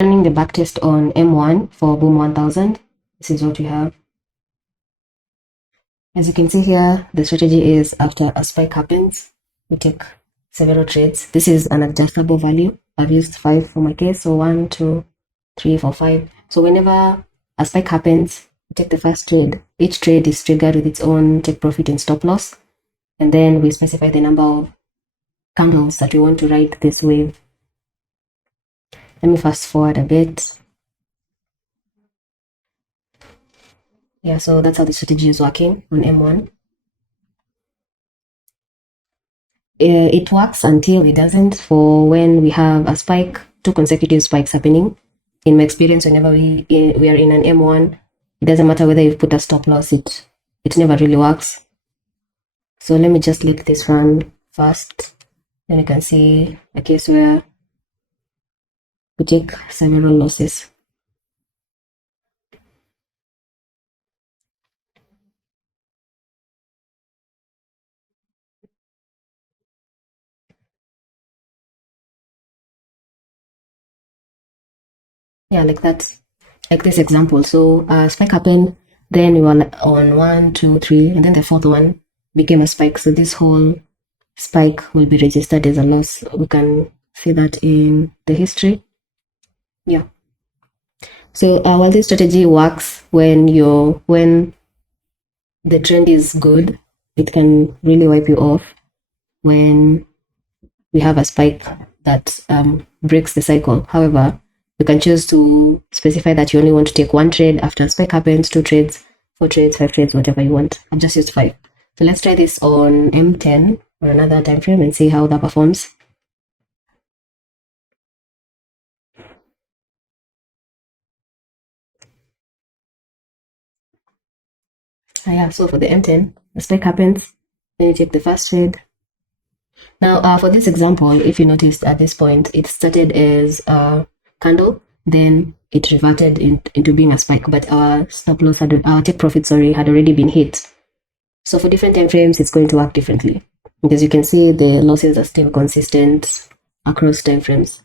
Running the backtest on M1 for boom 1000. This is what we have. As you can see here, the strategy is after a spike happens, we take several trades. This is an adjustable value. I've used 5 for my case, so 1, 2, 3, 4, 5. So whenever a spike happens, we take the first trade. Each trade is triggered with its own take profit and stop loss, and then we specify the number of candles that we want to ride this wave. Let me fast forward a bit. Yeah, so that's how the strategy is working on M1. It works until it doesn't, for when we have a spike, 2 consecutive spikes happening. In my experience, whenever we are in an M1, it doesn't matter whether you've put a stop loss, it never really works. So let me just let this run first. Then you can see a case where we take several losses. Yeah, like that, like this example. So spike happened, then we were on 1, 2, 3, and then the 4th one became a spike. So this whole spike will be registered as a loss. We can see that in the history. Yeah. So while this strategy works when the trend is good, it can really wipe you off when we have a spike that breaks the cycle. However, you can choose to specify that you only want to take 1 trade after a spike happens, 2 trades, 4 trades, 5 trades, whatever you want. I've just used 5. So let's try this on M10 or another time frame and see how that performs. Yeah, so for the M10, the spike happens, then you take the first trade. Now, for this example, if you noticed at this point, it started as a candle, then it reverted into being a spike, but our stop loss our take profit, had already been hit. So for different time frames, it's going to work differently. Because you can see the losses are still consistent across time frames.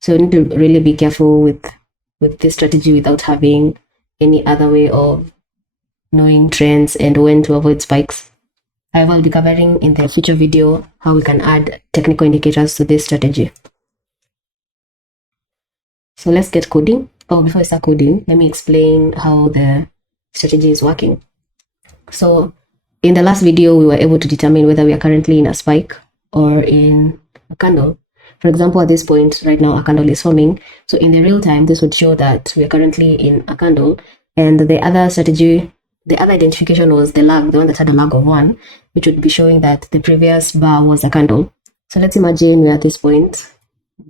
So you need to really be careful with this strategy without having any other way of knowing trends and when to avoid spikes. I will be covering in the future video how we can add technical indicators to this strategy. So let's get coding. Oh, before I start coding, let me explain how the strategy is working. So in the last video, we were able to determine whether we are currently in a spike or in a candle. For example, at this point right now, a candle is forming. So in the real time, this would show that we are currently in a candle. And the other strategy, the other identification was the lag, the one that had a lag of 1, which would be showing that the previous bar was a candle. So let's imagine we're at this point.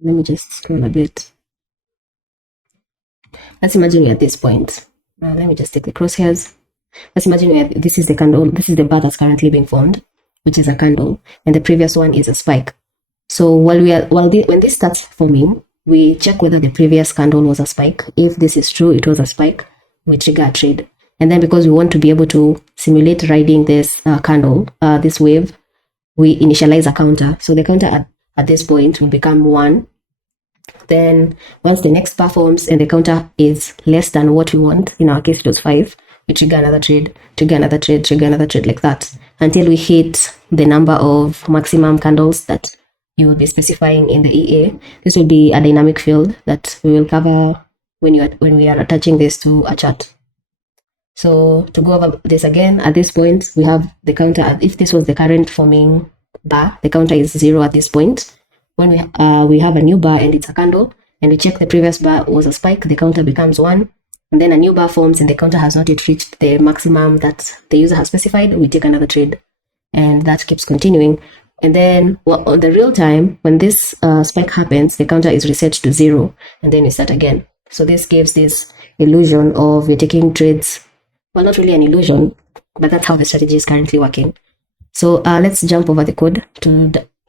Let me just scroll a bit. Let's imagine we're at this point. Let me just take the crosshairs. Let's imagine this is the candle, this is the bar that's currently being formed, which is a candle, and the previous one is a spike. So when this starts forming, we check whether the previous candle was a spike. If this is true, it was a spike, we trigger a trade. And then because we want to be able to simulate riding this candle, this wave, we initialize a counter. So the counter at this point will become 1. Then once the next bar forms and the counter is less than what we want, in our case it was 5, we trigger another trade, trigger another trade, trigger another trade, like that, until we hit the number of maximum candles that you will be specifying in the EA. This will be a dynamic field that we will cover when we are attaching this to a chart. So to go over this again, at this point, we have the counter. If this was the current forming bar, the counter is 0 at this point. When we have a new bar and it's a candle, and we check the previous bar was a spike, the counter becomes 1. And then a new bar forms and the counter has not yet reached the maximum that the user has specified, we take another trade. And that keeps continuing. And then on the real time, when this spike happens, the counter is reset to 0, and then we start again. So this gives this illusion of you're taking trades. Well, not really an illusion, but that's how the strategy is currently working. So let's jump over the code.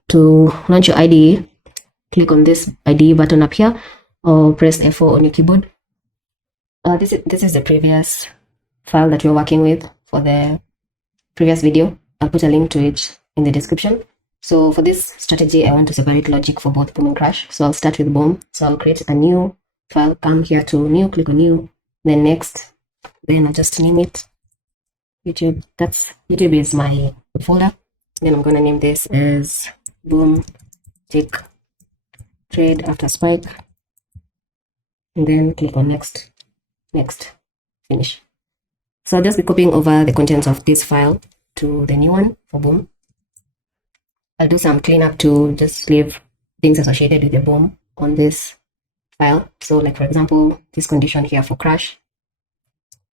To launch your IDE, click on this IDE button up here, or press F4 on your keyboard. This is the previous file that we're working with for the previous video. I'll put a link to it in the description. So for this strategy, I want to separate logic for both boom and crash. So I'll start with boom. So I'll create a new file, come here to new, click on new, then next, then I'll just name it YouTube. YouTube is my folder. Then I'm gonna name this as boom tick trade after spike, and then click on next, finish. So I'll just be copying over the contents of this file to the new one for boom. I'll do some cleanup to just leave things associated with the boom on this file. So like, for example, this condition here for crash,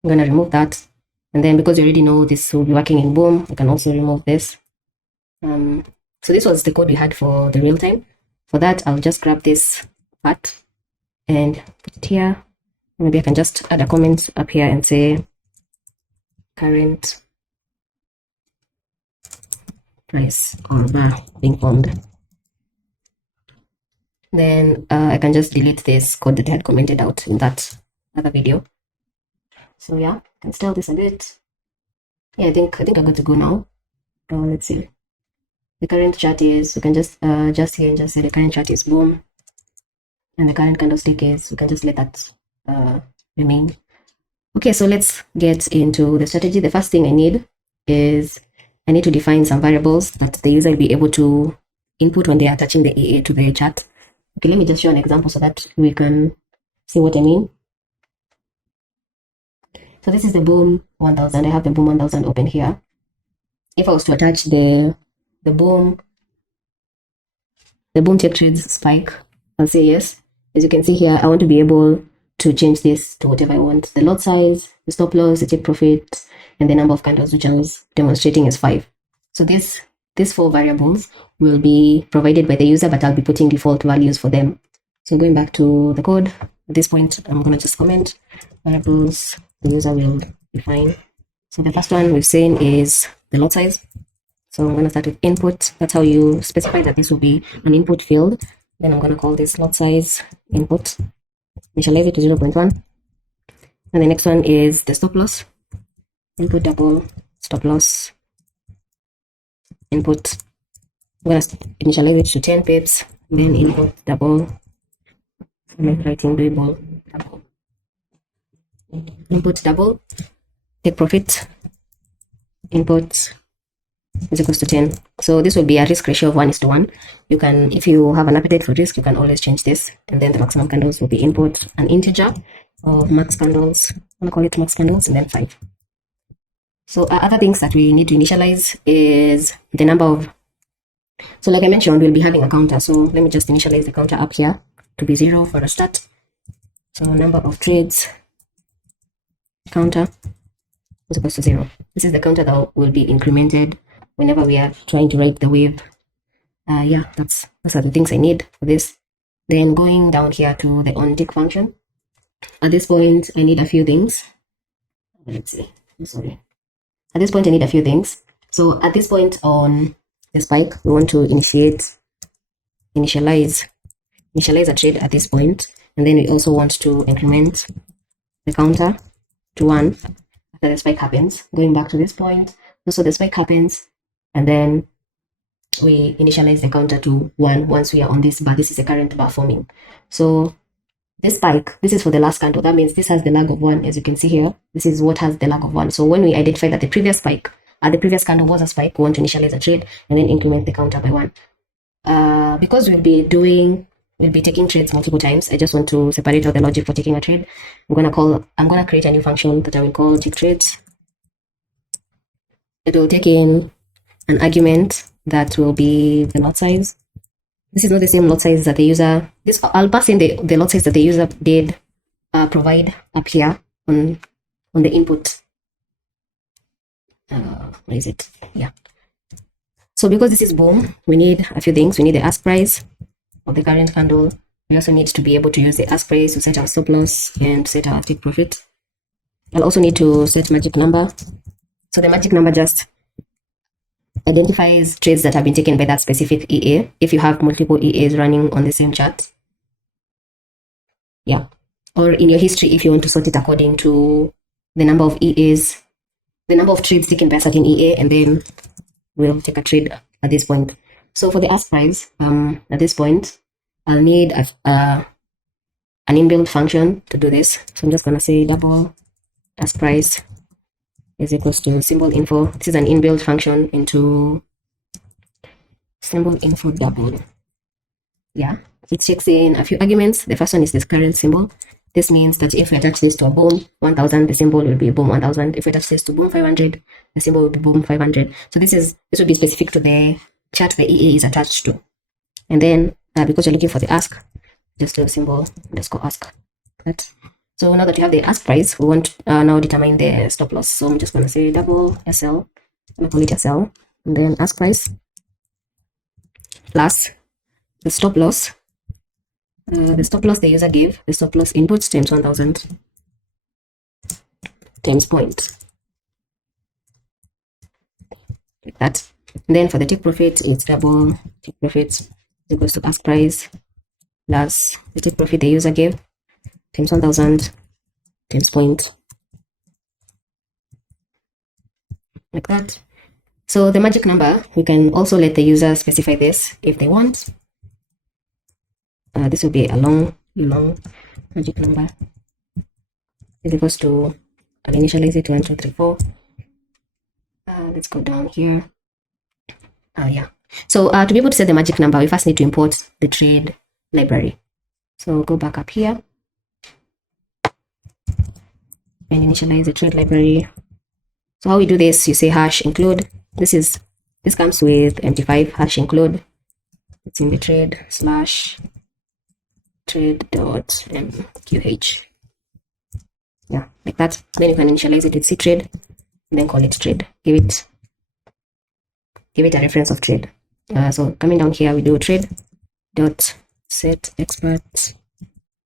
I'm going to remove that. And then because you already know this will be working in boom, you can also remove this. So this was the code we had for the real time. For that, I'll just grab this part and put it here. Maybe I can just add a comment up here and say current price or bar being formed. Then I can just delete this code that I had commented out in that other video. So yeah, I can style this a bit. Yeah, I think I'm good to go now. Let's see. The current chart is, we can just here and just say the current chart is boom, and the current candlestick is, we can just let that remain. Okay, so let's get into the strategy. The first thing I need is I need to define some variables that the user will be able to input when they are attaching the EA to the chart. Okay, let me just show an example so that we can see what I mean. So this is the boom 1000. I have the boom 1000 open here. If I was to attach the boom take trades spike, I'll say yes. As you can see here, I want to be able to change this to whatever I want. The lot size, the stop loss, the take profit, and the number of candles, which I was demonstrating is 5. So these 4 variables will be provided by the user, but I'll be putting default values for them. So going back to the code, at this point, I'm going to just comment variables the user will define. So the first one we've seen is the lot size. So I'm going to start with input. That's how you specify that this will be an input field. Then I'm going to call this lot size input. Initialize it to 0.1. And the next one is the stop loss. Input double stop loss input. I'm going to initialize it to 10 pips. Then input double. Make writing double. Input double. Take profit. Input is equals to 10. So this will be a risk ratio of 1:1. You can, if you have an appetite for risk, you can always change this. And then the maximum candles will be input an integer of max candles. I'm going to call it max candles and then 5. So other things that we need to initialize is the number of, so like I mentioned, we'll be having a counter. So let me just initialize the counter up here to be 0 for a start. So number of trades counter is equals to 0. This is the counter that will be incremented whenever we are trying to write the wave. Yeah, those are the things I need for this. Then going down here to the on tick function. At this point, I need a few things. Let's see. Sorry. At this point, I need a few things. So at this point on the spike, we want to initialize a trade at this point, and then we also want to increment the counter to 1 after the spike happens. Going back to this point, so the spike happens, and then we initialize the counter to 1 once we are on this bar. This is the current bar forming. So this spike, this is for the last candle. That means this has the lag of 1. As you can see here, this is what has the lag of 1. So when we identify that the previous spike, the previous candle was a spike, we want to initialize a trade and then increment the counter by 1. Because we'll be taking trades multiple times, I just want to separate out the logic for taking a trade. I'm gonna create a new function that I will call take trades. It will take in an argument that will be the lot size. This is not the same lot size that the user, I'll pass in the lot size that the user did provide up here on the input. Where is it? Yeah. So because this is boom, we need a few things. We need the ask price of the current candle. We also need to be able to use the ask price to set our stop loss and set our take profit. I'll also need to set magic number. So the magic number just identifies trades that have been taken by that specific EA if you have multiple EAs running on the same chart. Yeah. Or in your history, if you want to sort it according to the number of EAs, the number of trades taken by a certain EA, and then we'll take a trade at this point. So for the ask price, at this point, I'll need an inbuilt function to do this. So I'm just gonna say double ask price is equals to symbol info. This is an inbuilt function into symbol info double. Yeah, it checks in a few arguments. The first one is this current symbol. This means that if we attach this to a boom 1000, the symbol will be boom 1000. If we attach this to boom 500, the symbol will be boom 500. So this will be specific to the chart the EA is attached to. And then because you're looking for the ask, just do a symbol underscore ask. That. So now that you have the ask price, we want to now determine the stop loss. So I'm just going to say double SL, I'm going to call it SL, and then ask price plus the stop loss. The stop loss the user gave, the stop loss inputs times 1000 times point. Like that. And then for the take profit, it's double take profit equals to ask price plus the take profit the user gave times 1000 times point. Like that. So the magic number, we can also let the user specify this if they want. This will be a long magic number. Is equals to, I'll initialize it 1, 2, 3, 4. Let's go down here. Yeah. So to be able to set the magic number, we first need to import the trade library. So go back up here and initialize the trade library. So how we do this, you say hash include. This comes with MT5 hash include. It's in the trade slash trade dot mqh. Yeah, like that. Then you can initialize it with ctrade and then call it trade. Give it a reference of trade. So coming down here, we do trade dot set expert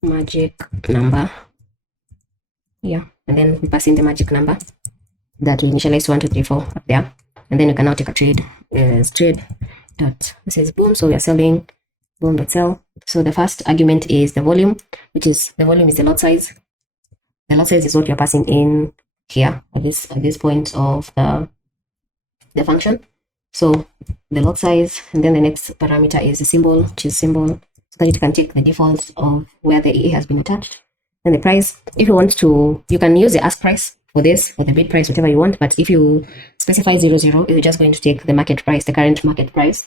magic number. Yeah, and then we pass in the magic number that we initialize 1, 2, 3, 4 up there. And then you can now take a trade as trade dot, this is boom, so we are selling boom dot sell. So the first argument is the volume, which is the volume is the lot size. The lot size is what you're passing in here at this point of the function. So the lot size, and then the next parameter is the symbol, which is symbol, so that it can take the default of where the EA has been attached. And the price, if you want to, you can use the ask price for this, or the bid price, whatever you want. But if you specify 00, you're just going to take the market price, the current market price.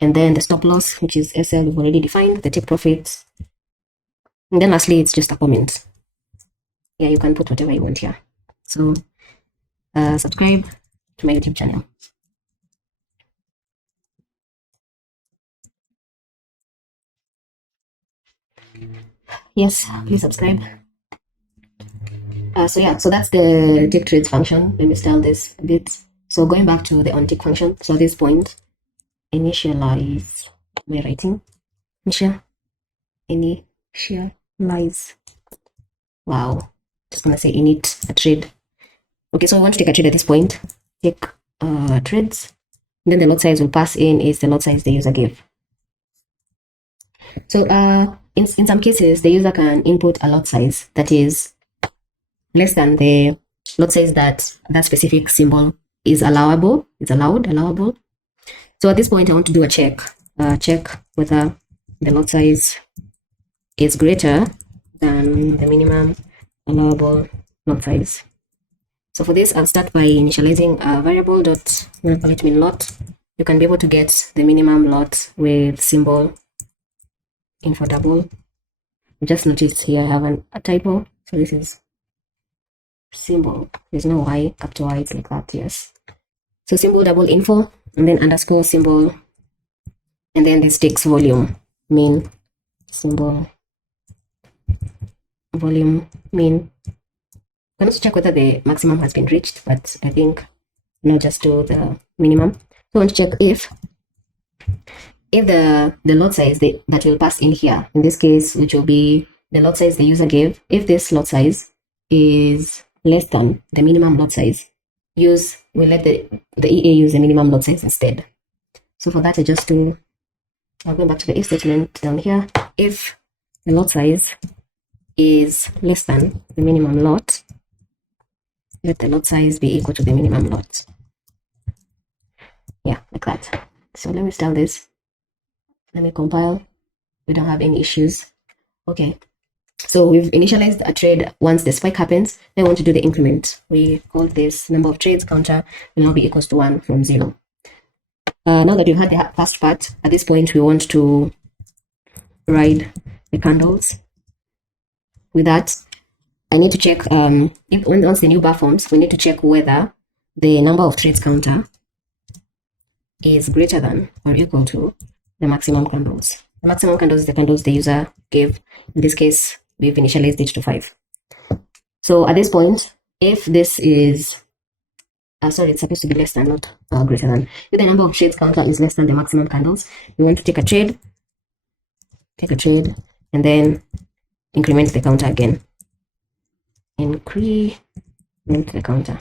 And then the stop loss, which is SL, we've already defined, the take profit. And then lastly, it's just a comment. Yeah, you can put whatever you want here. So subscribe to my YouTube channel. Yes, please subscribe. So that's the tick trades function. Let me style this a bit. So going back to the on tick function. So at this point, initialize my writing. Initialize. Wow. Just gonna say init a trade. Okay, so we want to take a trade at this point. Take trades. And then the lot size will pass in is the lot size the user gave. So in some cases, the user can input a lot size that is less than the lot size that specific symbol is allowable. It's allowable. So at this point, I want to do a check whether the lot size is greater than the minimum allowable lot size. So for this, I'll start by initializing a variable dot, I'm going to call it min lot. You can be able to get the minimum lot with symbol info double. Just notice here I have a typo. So this is symbol. There's no y, capital Y, it's like that, yes. So symbol double info, and then underscore symbol, and then this takes volume, min, symbol, volume, min. I'm going to check whether the maximum has been reached, but I think not, just do the minimum. So I want to check if the lot size that will pass in here, in this case, which will be the lot size the user gave, if this lot size is less than the minimum lot size, we'll let the EA use the minimum lot size instead. So for that, I'll go back to the if statement down here. If the lot size is less than the minimum lot, let the lot size be equal to the minimum lot. Yeah, like that. So let me style this. Let me compile. We don't have any issues. Okay. So we've initialized a trade. Once the spike happens, then we want to do the increment. We call this number of trades counter will now be equals to 1 from 0. Now that we've had the first part, at this point we want to ride the candles. With that, I need to check once the new bar forms, we need to check whether the number of trades counter is greater than or equal to the maximum candles. The maximum candles is the candles the user gave. In this case, we've initialized it to 5. So at this point, if this is sorry, it's supposed to be less than, not greater than. If the number of trades counter is less than the maximum candles, we want to take a trade, and then increment the counter again. Increment the counter.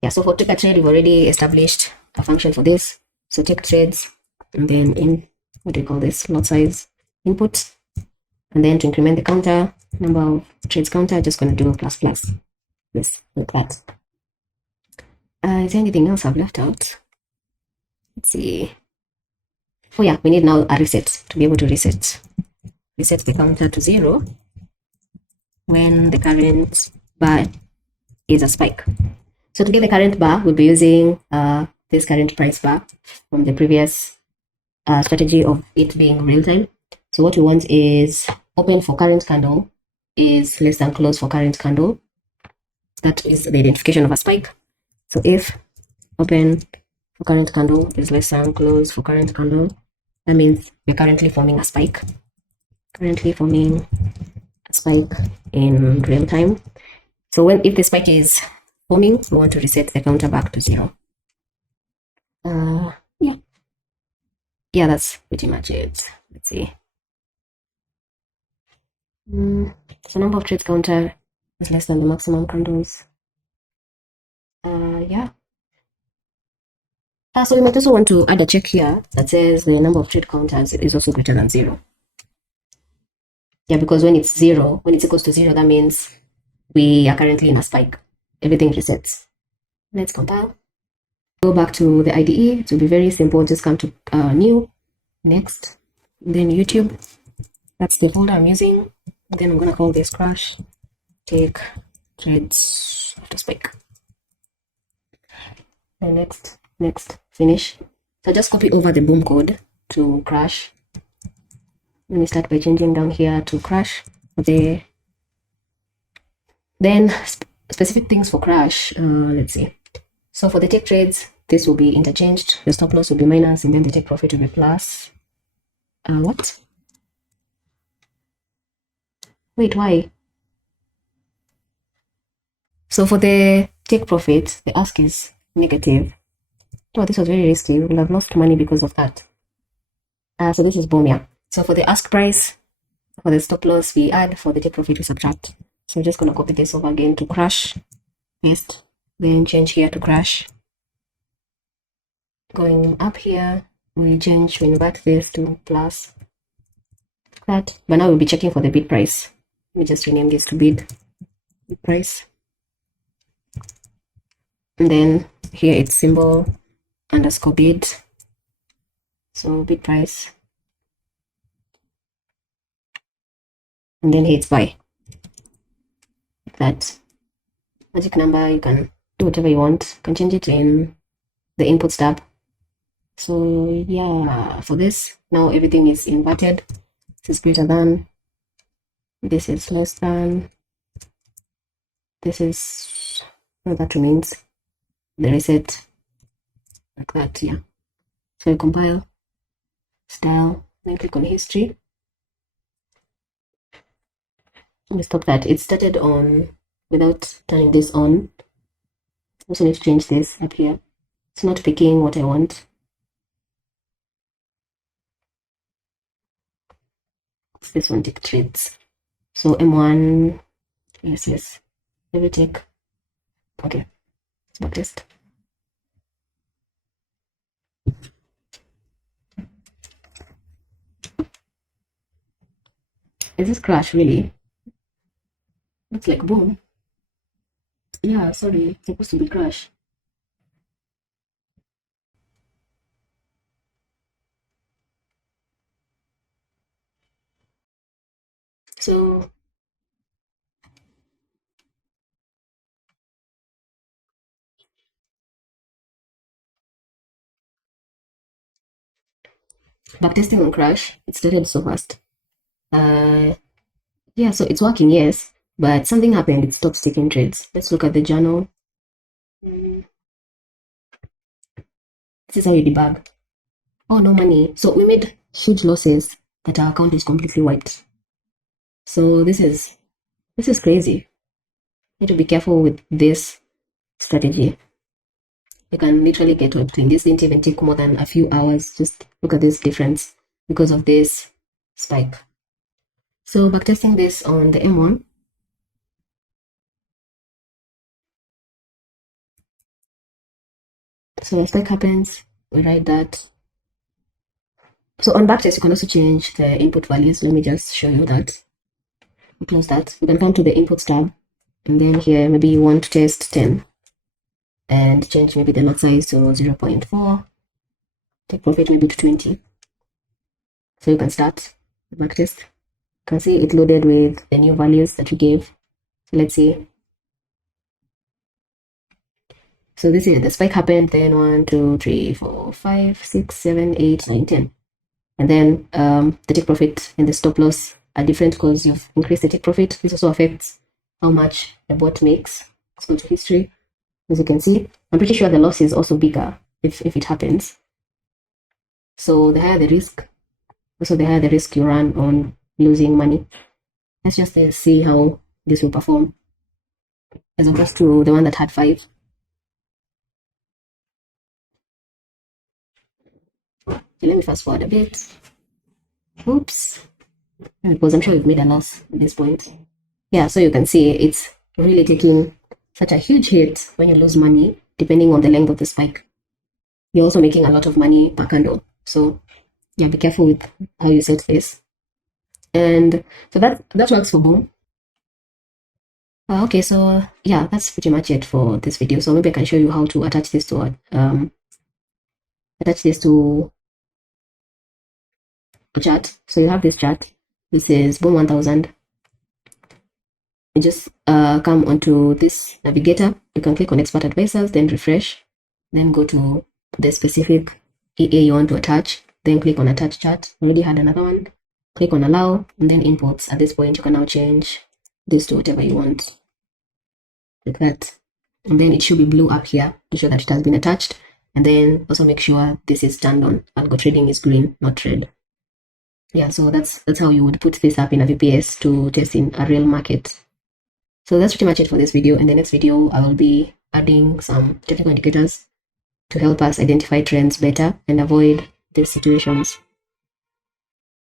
Yeah, so for take a trade, we've already established a function for this. So take trades, and then in, what do you call this, lot size input. And then to increment the counter, number of trades counter, just going to do plus plus. This, like that. Is there anything else I've left out? Let's see. Oh yeah, we need now a reset to be able to reset the counter to 0 when the current bar is a spike. So to get the current bar, we'll be using this current price bar from the previous strategy of it being real time. So what we want is open for current candle is less than close for current candle. That is the identification of a spike. So if open for current candle is less than close for current candle, that means we're currently forming a spike. Currently forming a spike in real time. So if the spike is forming, we want to reset the counter back to 0. Yeah, that's pretty much it. Let's see. So number of trades counter is less than the maximum candles. Yeah. So we might also want to add a check here that says the number of trade counters is also greater than 0. Yeah, because when it's 0, when it's equals to 0, that means we are currently in a spike. Everything resets. Let's compile. Go back to the IDE. It will be very simple. Just come to new, next, then YouTube. That's the folder I'm using. Then I'm going to call this crash. Take trades after spike. And next, finish. So just copy over the boom code to crash. Let me start by changing down here to crash. Then specific things for crash. Let's see. So for the take trades, this will be interchanged. The stop loss will be minus, and then the take profit will be plus. What? Wait, why? So for the take profit, the ask is negative. Oh, this was very risky. We will have lost money because of that. So this is boom, yeah. So for the ask price, for the stop loss, we add. For the take profit, we subtract. So I'm just going to copy this over again to crash, paste, then change here to crash. Going up here, we invert this to plus that. But now we'll be checking for the bid price. Let me just rename this to bid price. And then here it's symbol underscore bid. So bid price. And then here it's buy. Like that. Magic number, you can do whatever you want. You can change it in the inputs tab. So yeah, for this, now everything is inverted. This is greater than, this is less than, this is, well, that remains the reset, like that, yeah. So you compile, style, then click on history. Let me stop that. It started on without turning this on. Also need to change this up here. It's not picking what I want. This one take trades. So M1, yes. Every take. Okay. Let's backtest. Is this crash really? Looks like boom. Yeah, sorry, it's supposed to be crash. So backtesting on Crash, it started so fast. Yeah, so it's working, yes, but something happened. It stopped taking trades. Let's look at the journal. This is how you debug. Oh, no money. So we made huge losses that our account is completely wiped. So this is crazy. You need to be careful with this strategy. You can literally get wiped. And this didn't even take more than a few hours. Just look at this difference because of this spike. So backtesting this on the M1. So a spike happens, we write that. So on backtest, you can also change the input values. Let me just show you that. We close that. You can come to the inputs tab, and then here maybe you want to test 10 and change maybe the lot size to 0.4, take profit maybe to 20. So you can start the backtest. You can see it loaded with the new values that we gave. So let's see. So this is the spike happened, then 1, 2, 3, 4, 5, 6, 7, 8, 9, 10. And then the take profit and the stop loss are different because you've increased the take profit. This also affects how much the bot makes. Let's go to history. As you can see, I'm pretty sure the loss is also bigger if it happens. So the higher the risk, also the higher the risk you run on losing money. Let's just see how this will perform as opposed to the one that had 5. Okay, let me fast forward a bit. Oops. Because I'm sure you've made a loss at this point. Yeah, so you can see it's really taking such a huge hit when you lose money, depending on the length of the spike. You're also making a lot of money per candle. So yeah, be careful with how you set this. And so that works for Boom. Okay, so yeah, that's pretty much it for this video. So maybe I can show you how to attach this to a chart. So you have this chart. This is Boom 1000. You just come onto this navigator. You can click on Expert Advisors, then refresh, then go to the specific EA you want to attach, then click on Attach Chart. You already had another one. Click on Allow, and then Imports. At this point, you can now change this to whatever you want, like that. And then it should be blue up here to show that it has been attached. And then also make sure this is turned on. Algo trading is green, not red. Yeah, so that's how you would put this up in a VPS to test in a real market. So that's pretty much it for this video. In the next video, I will be adding some technical indicators to help us identify trends better and avoid these situations.